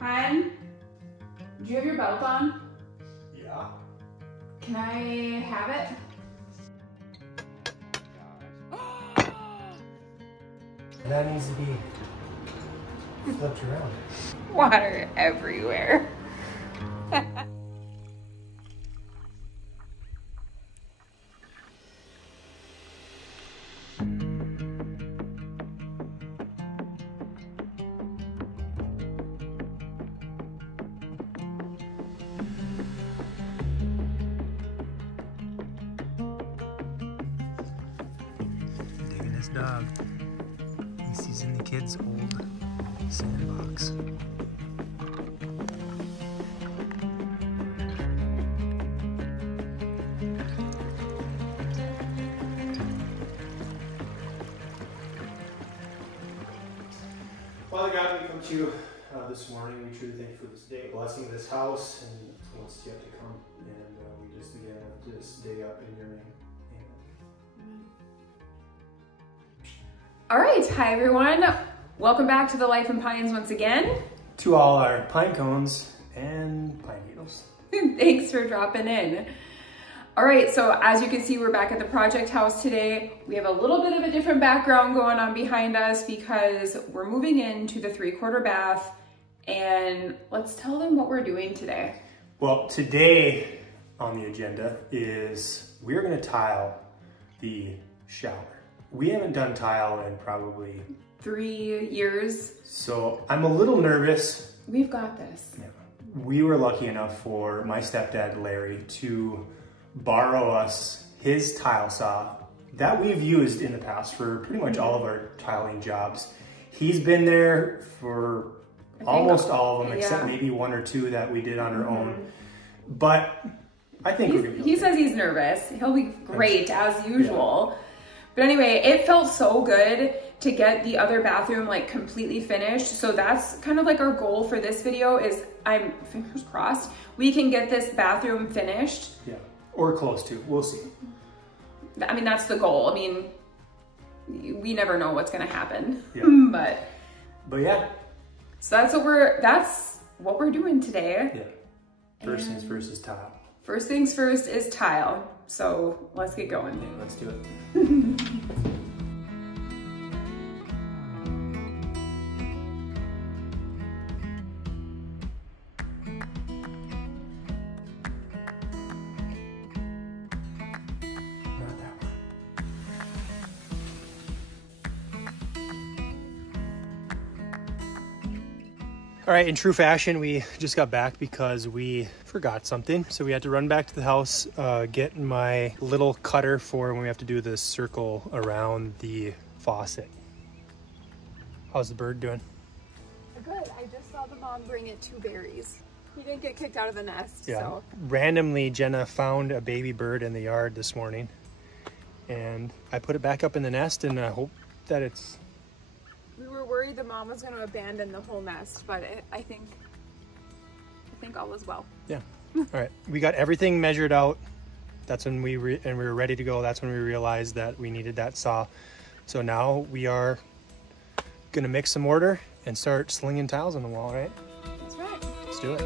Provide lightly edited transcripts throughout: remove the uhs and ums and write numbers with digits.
Hun, do you have your belt on? Yeah. Can I have it? That needs to be flipped around. Water everywhere. Digging his dog. He's in the kid's old sandbox. Father God, we come to you this morning. We truly thank you for this day, blessing of this house, and what's yet to come. And we just again lift this day up in your name. Amen. All right, hi everyone. Welcome back to the Life in Pines once again. To all our pine cones and pine needles. Thanks for dropping in. All right, so as you can see, we're back at the project house today. We have a little bit of a different background going on behind us because we're moving into the 3/4 bath, and let's tell them what we're doing today. Well, today on the agenda is we're gonna tile the shower. We haven't done tile in probably 3 years. So I'm a little nervous. We've got this. Yeah. We were lucky enough for my stepdad, Larry, to borrow us his tile saw that we've used in the past for pretty much all of our tiling jobs. He's been there for almost all of them, except maybe 1 or 2 that we did on our own. But I think we're gonna be okay. He says he's nervous. He'll be great as usual. Yeah. But anyway, it felt so good to get the other bathroom like completely finished. So that's kind of like our goal for this video is, I'm fingers crossed, we can get this bathroom finished. Yeah, or close to, we'll see. I mean, that's the goal. I mean, we never know what's gonna happen, yeah. But yeah. So that's what we're doing today. Yeah, first things first is tile. First things first is tile. So let's get going. Yeah, let's do it. All right, in true fashion, we just got back because we forgot something. So we had to run back to the house, get my little cutter for when we have to do this circle around the faucet. How's the bird doing? Good, I just saw the mom bring it 2 berries. He didn't get kicked out of the nest, yeah. So. Randomly, Jenna found a baby bird in the yard this morning, and I put it back up in the nest, and I hope that it's... We were worried the mom was going to abandon the whole nest, but I think all was well. Yeah. All right. We got everything measured out. That's when we were ready to go. That's when we realized that we needed that saw. So now we are going to mix some mortar and start slinging tiles on the wall, right? That's right. Let's do it.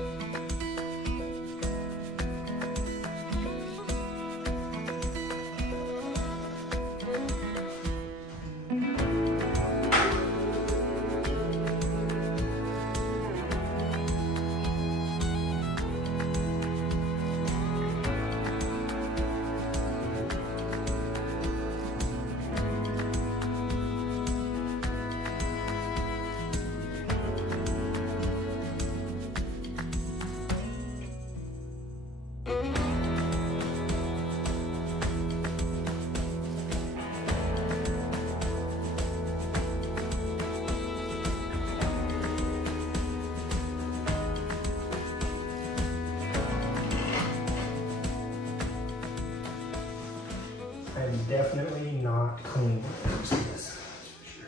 I'm definitely not clean when it comes to this, for sure.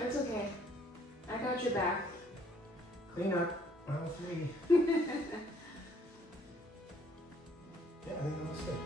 That's okay. I got your back. Clean up, aisle 3. Yeah, I think that was good.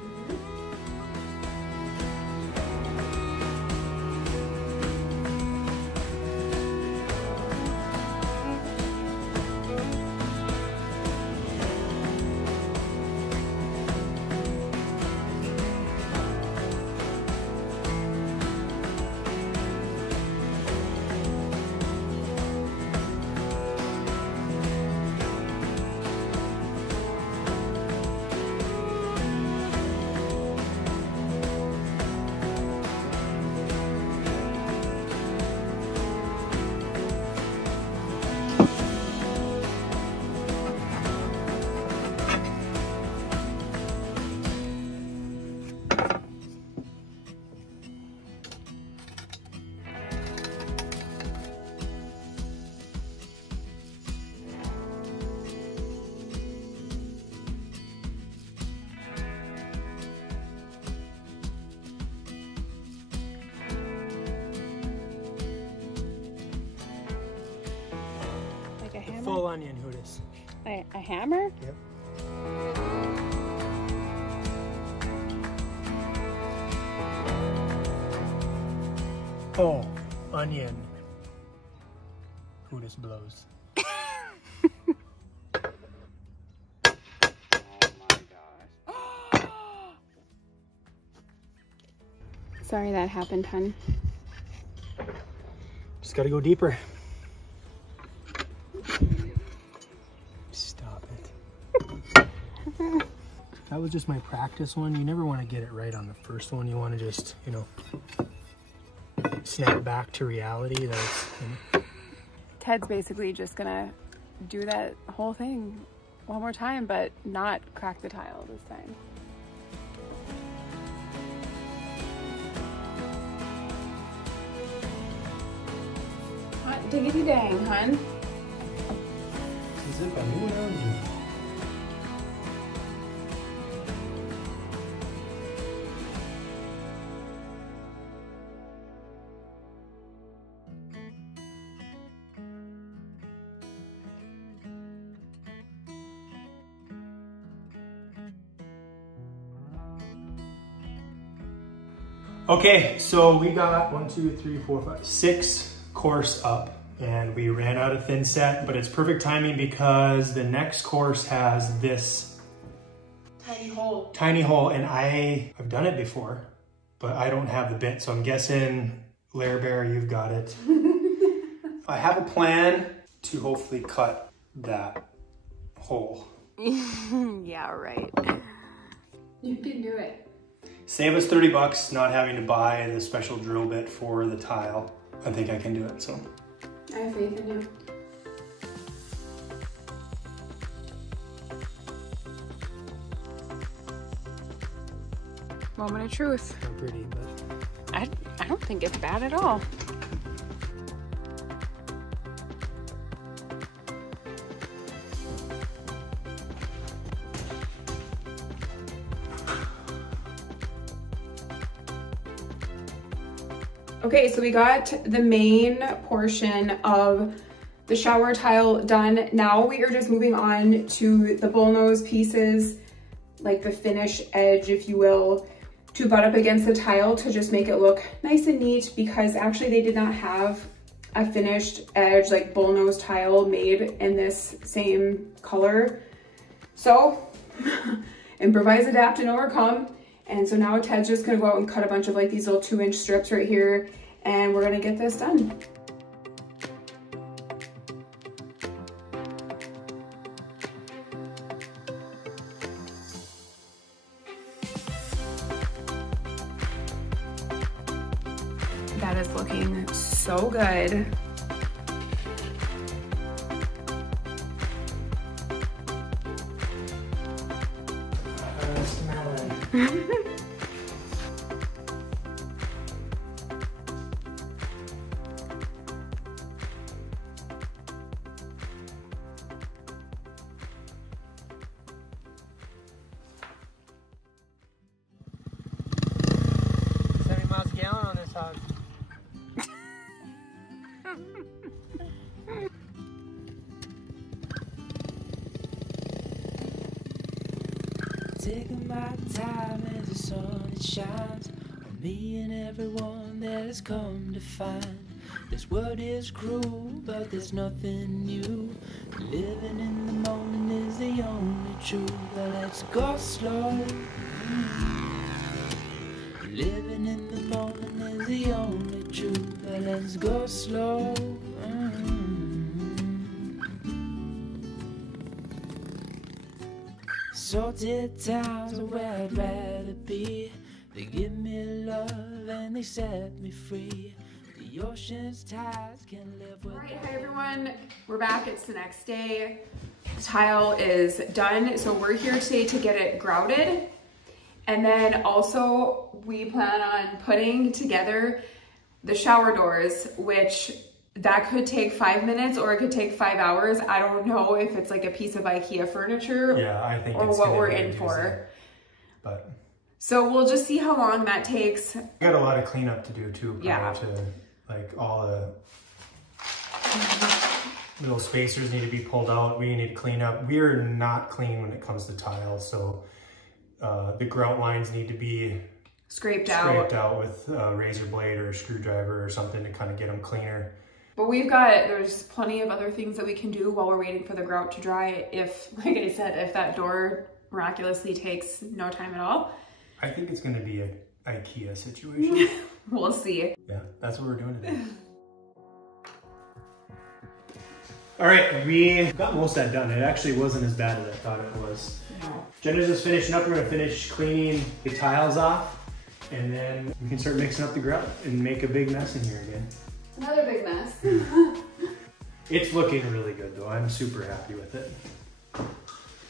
Full onion, Hootis. A hammer? Yep. Oh, onion. Hootis blows. Sorry that happened, hun. Just gotta go deeper. Stop it. That was just my practice one. You never want to get it right on the first one. You want to just, you know, snap back to reality. That's, you know. Ted's basically just gonna do that whole thing one more time, but not crack the tile this time. Hot diggity dang, hun. As if I knew what I was doing. Okay, so we got 6 course up, and we ran out of thin set, but it's perfect timing because the next course has this tiny hole, and I've done it before, but I don't have the bit, so I'm guessing, Lair Bear, you've got it. I have a plan to hopefully cut that hole. Yeah, right. You can do it. Save us 30 bucks not having to buy the special drill bit for the tile. I think I can do it, so. I have faith in you. Moment of truth. Not pretty, but. I don't think it's bad at all. Okay, so we got the main portion of the shower tile done. Now we are just moving on to the bullnose pieces, like the finish edge, if you will, to butt up against the tile to just make it look nice and neat, because actually they did not have a finished edge, like bullnose tile made in this same color. So improvise, adapt, and overcome. And so now Ted's just gonna go out and cut a bunch of like these little 2-inch strips right here, and we're gonna get this done. That is looking so good. Taking my time as the sun it shines on me and everyone that has come to find this world is cruel, but there's nothing new. Living in the moment is the only truth. But let's go slow. Living in the moment is the only truth. But let's go slow. Salted towns are where I'd rather be. They give me love and they set me free. The ocean's tides can live with. Alright, hi everyone. We're back. It's the next day. The tile is done. So we're here today to get it grouted. And then also we plan on putting together the shower doors, which that could take 5 minutes or it could take 5 hours. I don't know if it's like a piece of IKEA furniture, yeah, I think or it's what we're in for. But so we'll just see how long that takes. We got a lot of cleanup to do too, prior Yeah. to like all the little spacers need to be pulled out. We need to clean up. We are not clean when it comes to tile, so the grout lines need to be scraped out with a razor blade or a screwdriver or something to kind of get them cleaner. But there's plenty of other things that we can do while we're waiting for the grout to dry. If, like I said, if that door miraculously takes no time at all. I think it's gonna be an IKEA situation. We'll see. Yeah, that's what we're doing today. All right, we got most of that done. It actually wasn't as bad as I thought it was. No. Jenna's just finishing up. We're gonna finish cleaning the tiles off, and then we can start mixing up the grout and make a big mess in here again. Another big mess. It's looking really good though. I'm super happy with it.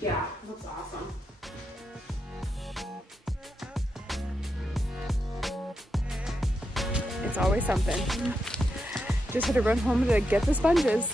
Yeah, looks awesome. It's always something. Just had to run home to get the sponges.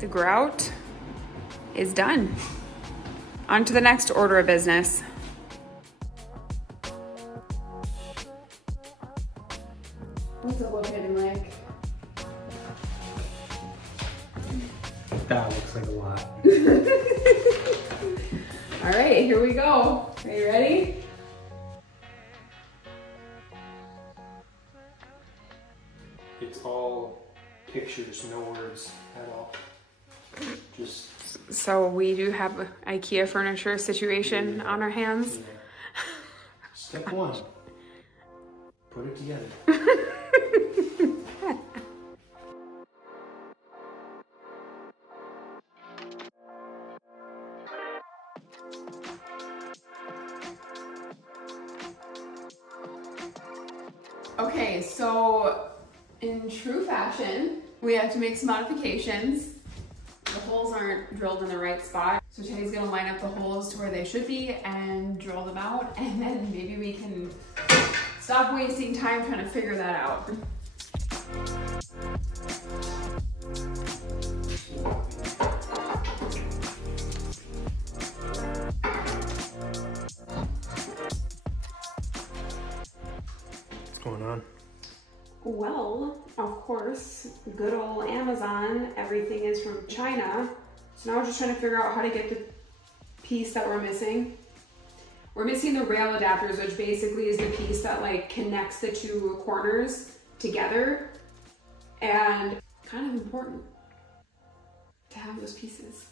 The grout is done. On to the next order of business. What's it looking like? That looks like a lot. All right, here we go. Are you ready? It's all pictures, no words at all. Just so we do have an IKEA furniture situation on our hands. Yeah. Step one, put it together. Okay, so in true fashion, we have to make some modifications. The holes aren't drilled in the right spot. So Teddy's gonna line up the holes to where they should be and drill them out, and then maybe we can stop wasting time trying to figure that out. What's going on? Well, of course, good old Amazon, everything is from China. So now we're just trying to figure out how to get the piece that we're missing. We're missing the rail adapters, which basically is the piece that like connects the two corners together. And kind of important to have those pieces.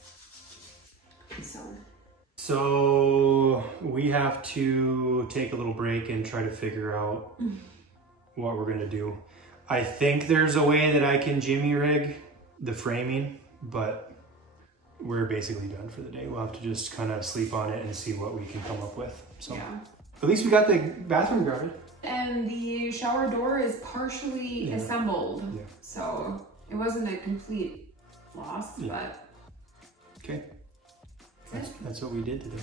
So we have to take a little break and try to figure out what we're gonna do. I think there's a way that I can jimmy rig the framing, but we're basically done for the day. We'll have to just kind of sleep on it and see what we can come up with. So yeah. At least we got the bathroom grouted. And the shower door is partially assembled. Yeah. So it wasn't a complete loss, but. Okay. That's what we did today.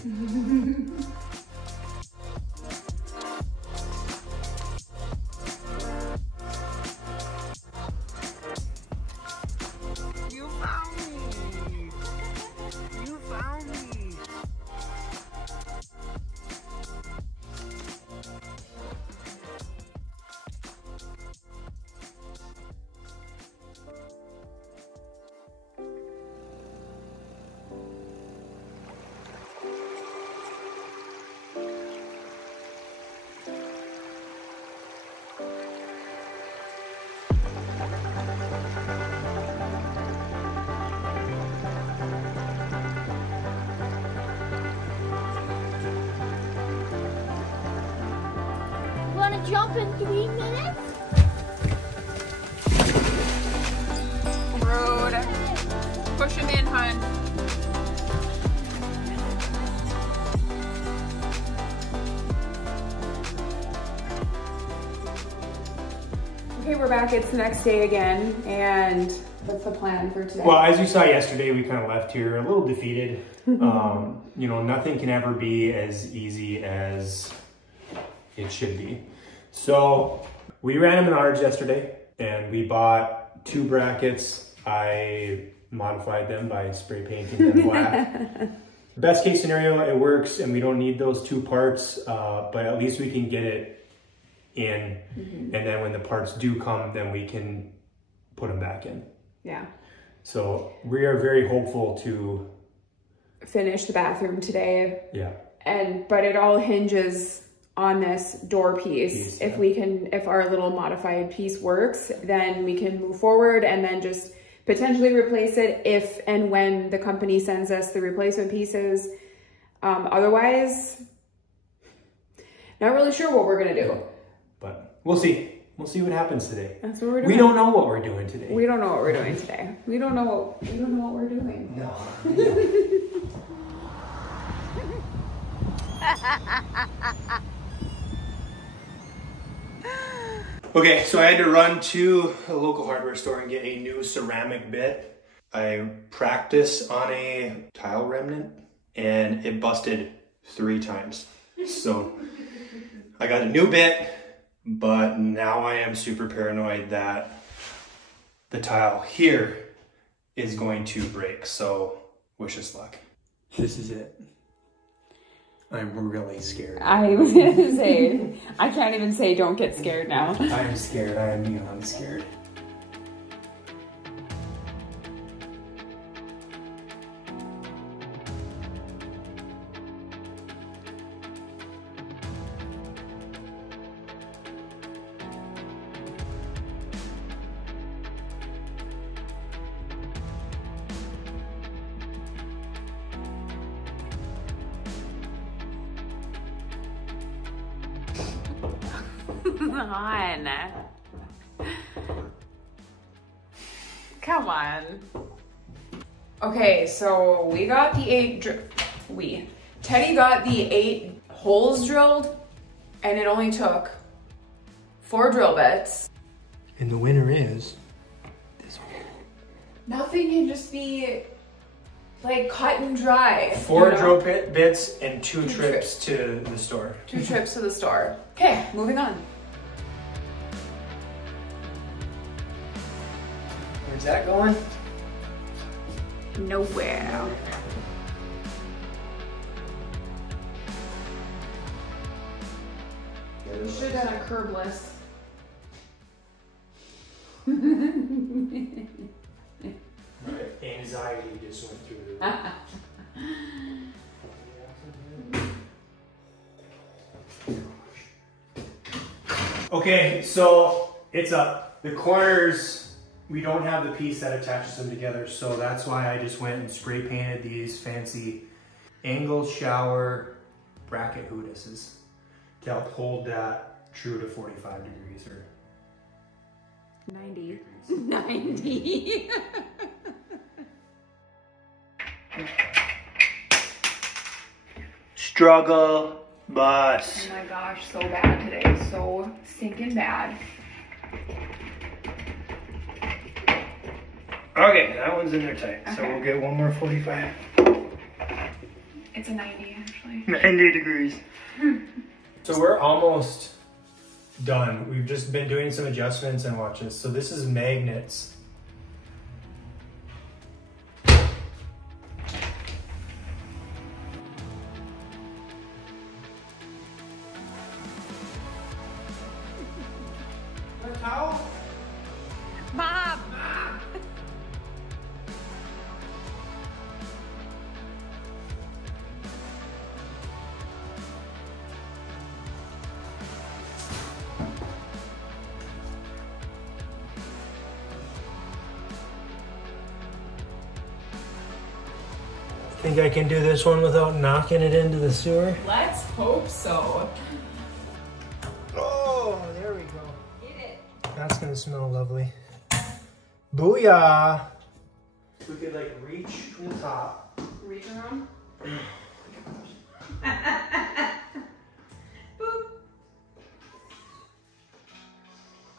wanna jump in 3 minutes? Road. Push him in, hun. Okay, we're back. It's the next day again, and what's the plan for today? Well, as you saw yesterday, we kind of left here a little defeated. You know, nothing can ever be as easy as it should be. So we ran a Menards yesterday, and we bought 2 brackets. I modified them by spray painting them black. Best case scenario, it works, and we don't need those 2 parts, but at least we can get it in, and then when the parts do come, then we can put them back in. Yeah. So we are very hopeful to finish the bathroom today. Yeah. But it all hinges on this door piece. If our little modified piece works, then we can move forward and then just potentially replace it if and when the company sends us the replacement pieces. Otherwise, not really sure what we're gonna do. But we'll see. We'll see what happens today. That's what we're doing. We don't know what we're doing today. We don't know what we're doing today. We don't know what we're doing. No. Okay, so I had to run to a local hardware store and get a new ceramic bit. I practiced on a tile remnant and it busted 3 times. So I got a new bit, but now I am super paranoid that the tile here is going to break. So wish us luck. This is it. I'm really scared. I was gonna say, I can't even say don't get scared now. I am scared. I am beyond scared. Come on. Okay, so we got the Teddy got the 8 holes drilled, and it only took 4 drill bits. And the winner is this one. Nothing can just be like cut and dry. 4 drill bits and 2 trips to the store. 2 trips to the store. Okay, moving on. Where's that going? Nowhere. You should have done a curbless. My anxiety just went through the Okay, so it's up. The corners, we don't have the piece that attaches them together, so that's why I just went and spray painted these fancy angle shower bracket hoodises to help hold that true to 45 degrees or 90. 90. Struggle bus. Oh my gosh, so bad today. So stinking bad. Okay, that one's in there tight. Okay. So we'll get one more 45. It's a 90 actually. 90 degrees. So we're almost done. We've just been doing some adjustments and watch this. So this is magnets. A towel? Mom! Think I can do this one without knocking it into the sewer? Let's hope so. Oh! gonna smell lovely. Booyah! We could like reach from the top. Reach around? Boop.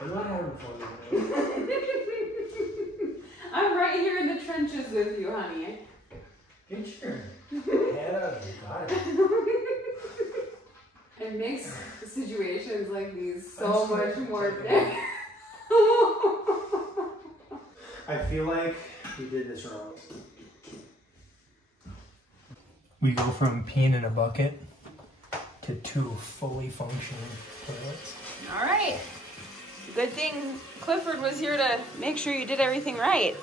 I'm not having fun with it. I'm right here in the trenches with you, honey. Get your head out of the gutter. It makes situations like these so much more thick. I feel like we did this wrong. We go from peeing in a bucket to 2 fully functioning toilets. All right. Good thing Clifford was here to make sure you did everything right.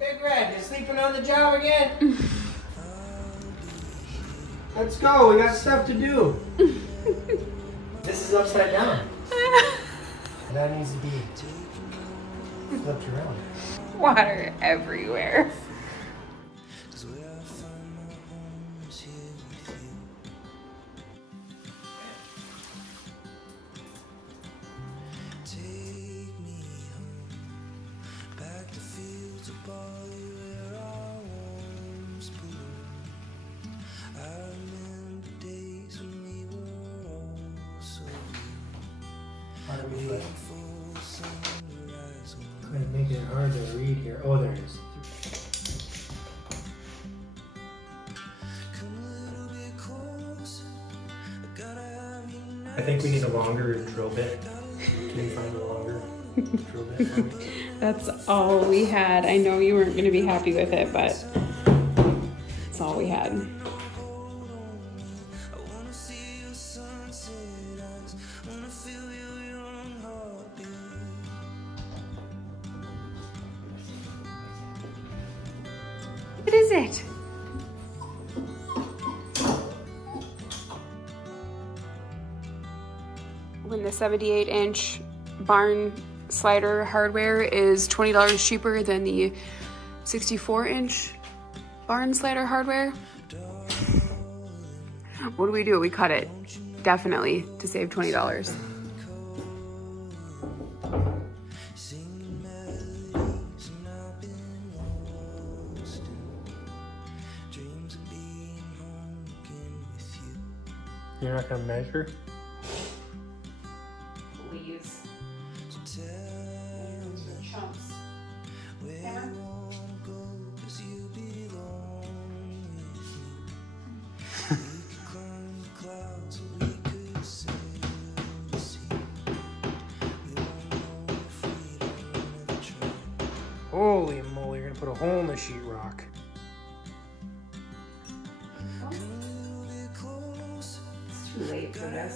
Big Red, you sleeping on the job again? Let's go, we got stuff to do. This is upside down. That needs to be flipped around. Water everywhere. How do we do it? I'm making it hard to read here. Oh, there it is. I think we need a longer drill bit. Can you find a longer drill bit for me? That's all we had. I know you weren't going to be happy with it, but that's all we had. What is it? When the 78-inch barn slider hardware is $20 cheaper than the 64-inch barn slider hardware, what do? We cut it, definitely, to save $20. You're not gonna measure? Please. Chumps. Hammer. Holy moly, you're gonna put a hole in the sheetrock. Too late for this.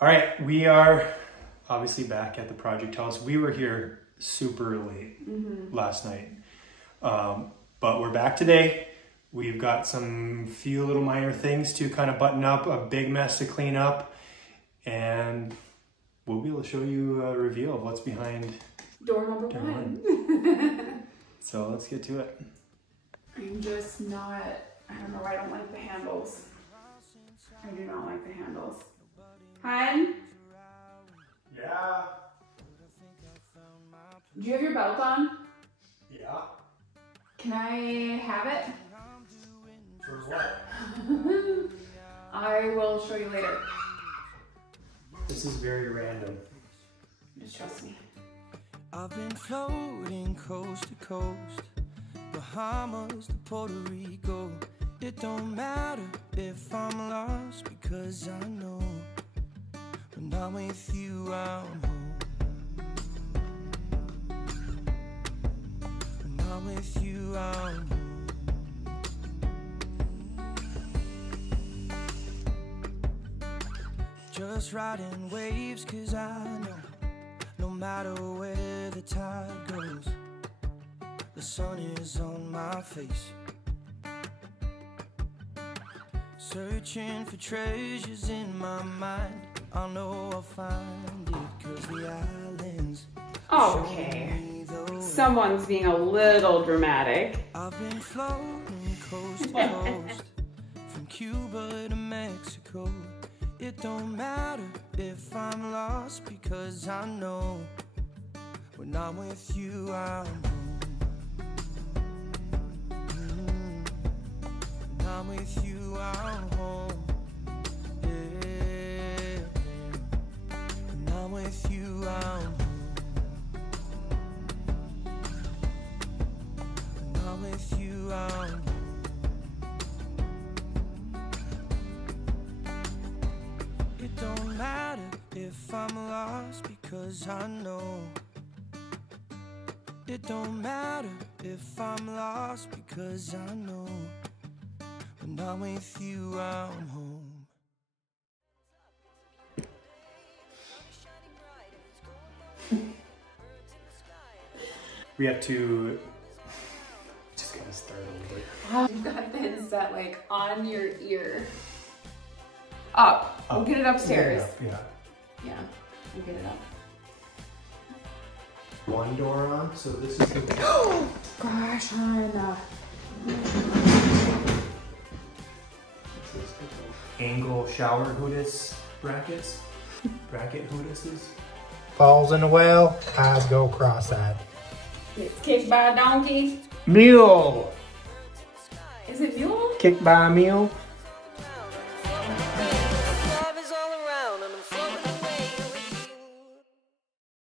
All right, we are obviously back at the project house. We were here super late last night, but we're back today. We've got some few little minor things to kind of button up, a big mess to clean up, and we'll be able to show you a reveal of what's behind Door number one. So let's get to it. I'm just not, I don't know, I don't like the handles. I do not like the handles. Hun? Yeah. Do you have your belt on? Yeah. Can I have it? For what? I will show you later. This is very random. Just trust me. I've been floating coast to coast, Bahamas to Puerto Rico. It don't matter if I'm lost, because I know when I'm with you, I'm home. When I'm with you, I'm home. Just riding waves, 'cause I know no matter where the tide goes, the sun is on my face. Searching for treasures in my mind. I'll know I'll find it, 'cause the islands. Okay. Someone's being a little dramatic. I've been floating coast to coast, from Cuba to Mexico. It don't matter if I'm lost, because I know when I'm with you, I'm home. When I'm with you, I'm home. Yeah. When I'm with you, I'm home. When I'm with you, I'm home. It don't matter if I'm lost, because I know. It don't matter if I'm lost, because I know. When I'm with you, I'm home. We have to just kind of start a little bit. You've got this set like on your ear. Up. We'll get it upstairs. Yeah. Yeah, we'll get it up. One door on, so this is the Gosh, Hannah. angle shower hoodis brackets. Bracket hoodises. Falls in the well, eyes go cross-eyed. It's kicked by a donkey. Mule! Is it mule? Kicked by a mule.